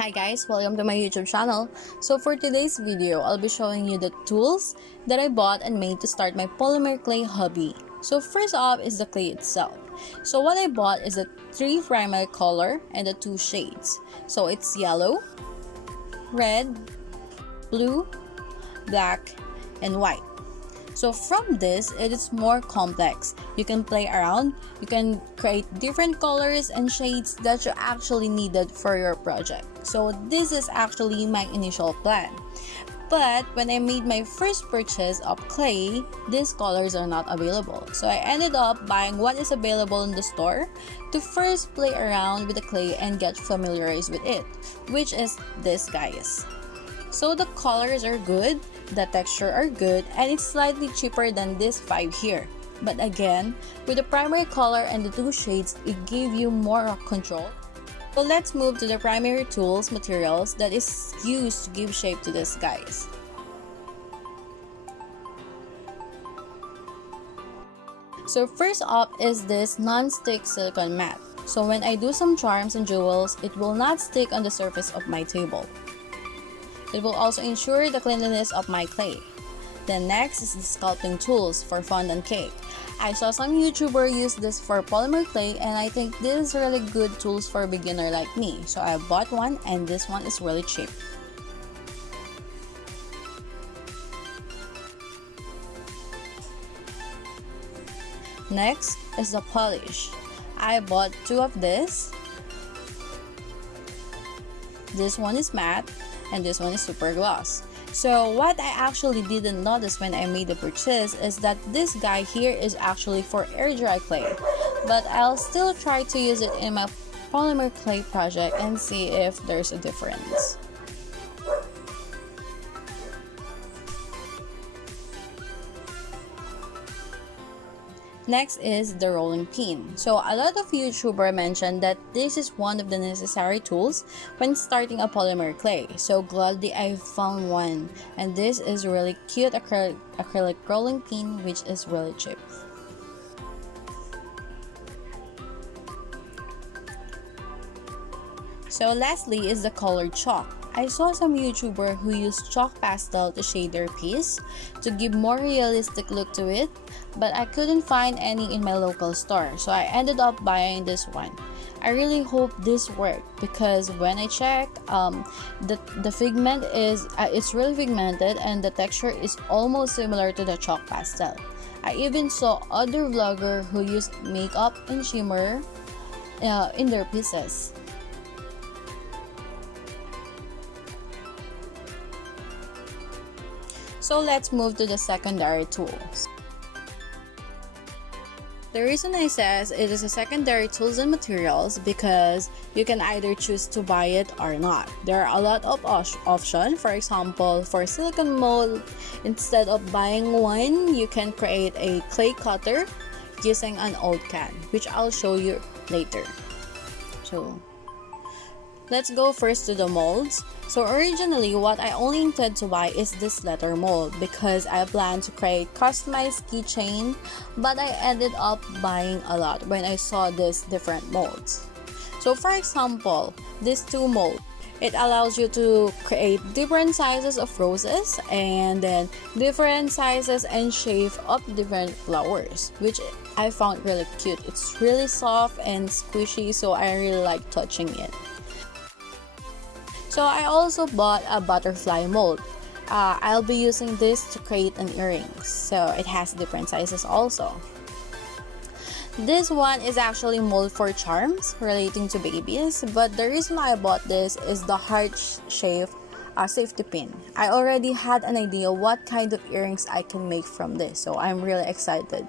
Hi guys, welcome to my YouTube channel. So for today's video, I'll be showing you the tools that I bought and made to start my polymer clay hobby. So first off is the clay itself. So what I bought is a 3 primary color and the 2 shades. So it's yellow, red, blue, black, and white. So from this, it is more complex. You can play around, you can create different colors and shades that you actually needed for your project. So this is actually my initial plan. But when I made my first purchase of clay, these colors are not available. So I ended up buying what is available in the store to first play around with the clay and get familiarized with it, which is this guys. So the colors are good, the texture are good, and it's slightly cheaper than this 5 here. But again, with the primary color and the 2 shades, it gave you more control. So let's move to the primary tools materials that is used to give shape to this guys. So first up is this non-stick silicone mat. So when I do some charms and jewels, it will not stick on the surface of my table. It will also ensure the cleanliness of my clay. Then next is the sculpting tools for fondant cake. I saw some YouTuber use this for polymer clay and I think this is really good tools for a beginner like me. So I bought one and this one is really cheap. Next is the polish. I bought 2 of this. This one is matte and this one is super gloss. So what I actually didn't notice when I made the purchase is that this guy here is actually for air dry clay, but I'll still try to use it in my polymer clay project and see if there's a difference. Next is the rolling pin. So a lot of YouTubers mentioned that this is one of the necessary tools when starting a polymer clay. So gladly I found one, and this is really cute acrylic rolling pin which is really cheap. So lastly is the colored chalk. I saw some YouTuber who use chalk pastel to shade their piece to give more realistic look to it, but I couldn't find any in my local store, so I ended up buying this one. I really hope this worked because when I checked, the pigment is it's really pigmented and the texture is almost similar to the chalk pastel. I even saw other vloggers who used makeup and shimmer in their pieces. So let's move to the secondary tools. The reason I says it is a secondary tools and materials because you can either choose to buy it or not. There are a lot of options. For example, for silicone mold, instead of buying one, you can create a clay cutter using an old can, which I'll show you later. So let's go first to the molds. So originally, what I only intended to buy is this letter mold because I planned to create customized keychain, but I ended up buying a lot when I saw these different molds. So for example, these 2 molds, it allows you to create different sizes of roses and then different sizes and shape of different flowers, which I found really cute. It's really soft and squishy, so I really like touching it. So I also bought a butterfly mold. I'll be using this to create an earrings. So it has different sizes also. This one is actually mold for charms relating to babies, but the reason I bought this is the heart-shaped safety pin. I already had an idea what kind of earrings I can make from this, so I'm really excited.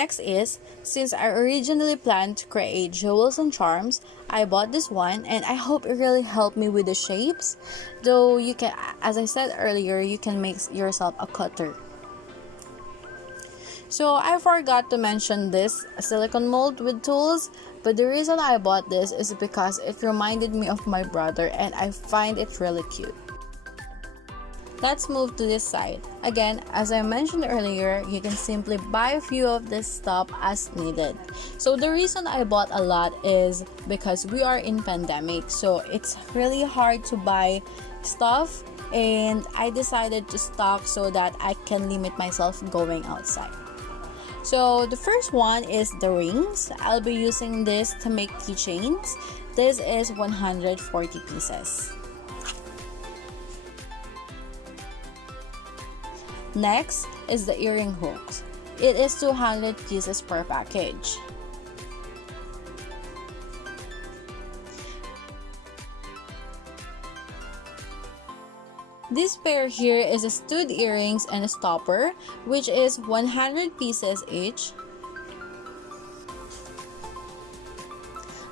Next is, since I originally planned to create jewels and charms, I bought this one and I hope it really helped me with the shapes. Though you can, as I said earlier, you can make yourself a cutter. So I forgot to mention this silicone mold with tools, but the reason I bought this is because it reminded me of my brother and I find it really cute. Let's move to this side. Again, as I mentioned earlier, you can simply buy a few of this stuff as needed. So the reason I bought a lot is because we are in pandemic, so it's really hard to buy stuff, and I decided to stock so that I can limit myself going outside. So the first one is the rings. I'll be using this to make keychains. This is 140 pieces. Next is the earring hooks. It is 200 pieces per package. This pair here is a stud earrings and a stopper, which is 100 pieces each.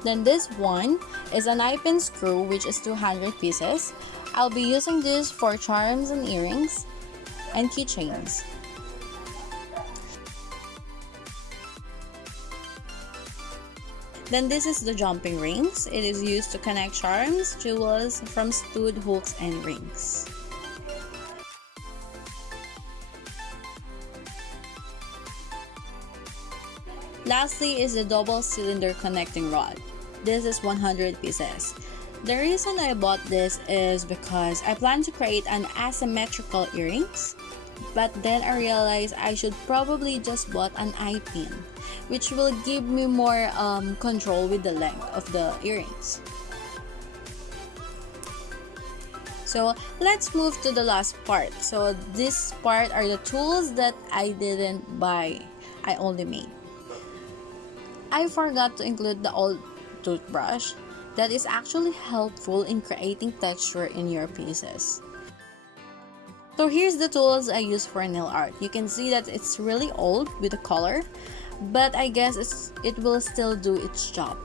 Then this one is a knife and screw, which is 200 pieces. I'll be using this for charms and earrings and keychains. Then this is the jumping rings. It is used to connect charms, jewels from stud hooks and rings. Lastly is the double cylinder connecting rod. This is 100 pieces. The reason I bought this is because I plan to create an asymmetrical earrings, but then I realized I should probably just bought an eye pin, which will give me more control with the length of the earrings. So let's move to the last part. So this part are the tools that I didn't buy, I only made. I forgot to include the old toothbrush that is actually helpful in creating texture in your pieces. So here's the tools I use for nail art. You can see that it's really old with the color, but I guess it will still do its job.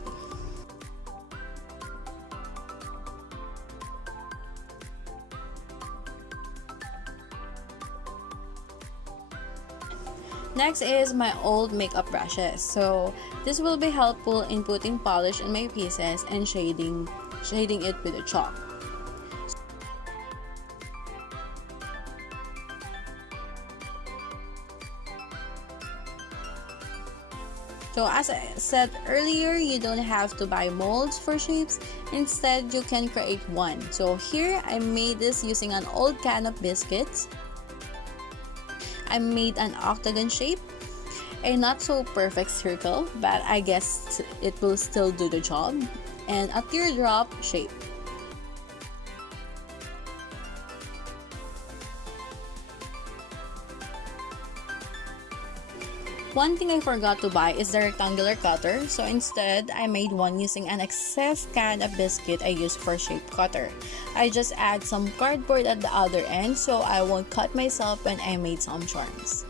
Next is my old makeup brushes. So this will be helpful in putting polish in my pieces and shading it with a chalk. So as I said earlier, you don't have to buy molds for shapes. Instead, you can create one. So here I made this using an old can of biscuits. I made an octagon shape, a not so perfect circle, but I guess it will still do the job, and a teardrop shape. One thing I forgot to buy is the rectangular cutter, so instead I made one using an excess can of biscuit I used for shape cutter. I just add some cardboard at the other end so I won't cut myself when I made some charms.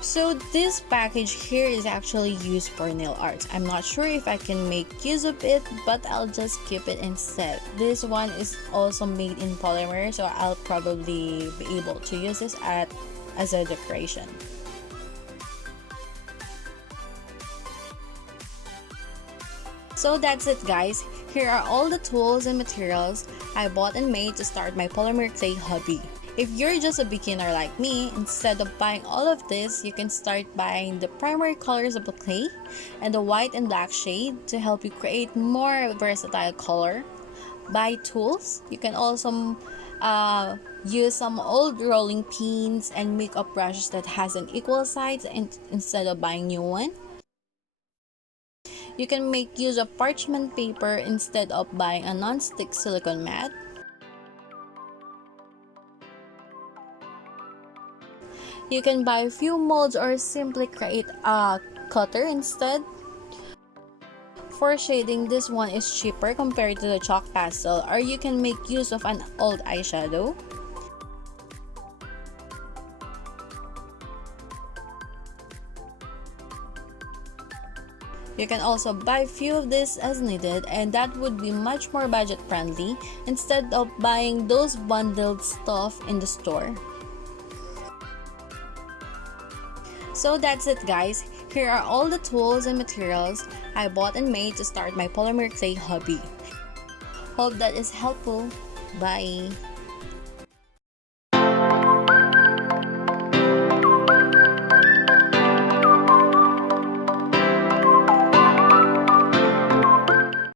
So this package here is actually used for nail art. I'm not sure if I can make use of it, but I'll just keep it instead. This one is also made in polymer, so I'll probably be able to use this as a decoration. So that's it, guys. Here are all the tools and materials I bought and made to start my polymer clay hobby. If you're just a beginner like me, instead of buying all of this, you can start buying the primary colors of the clay and the white and black shade to help you create more versatile color. Buy tools. You can also use some old rolling pins and makeup brushes that has an equal size instead of buying new one. You can make use of parchment paper instead of buying a non-stick silicone mat. You can buy a few molds or simply create a cutter instead. For shading, this one is cheaper compared to the chalk pastel, or you can make use of an old eyeshadow. You can also buy few of this as needed, and that would be much more budget friendly instead of buying those bundled stuff in the store. So that's it, guys. Here are all the tools and materials I bought and made to start my polymer clay hobby. Hope that is helpful. Bye!